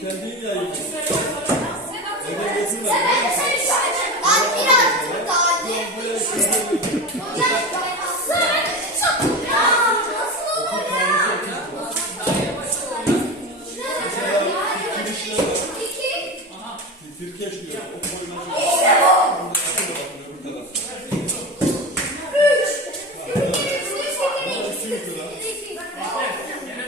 Kendin yayın. Sen de sen Відкишнюю.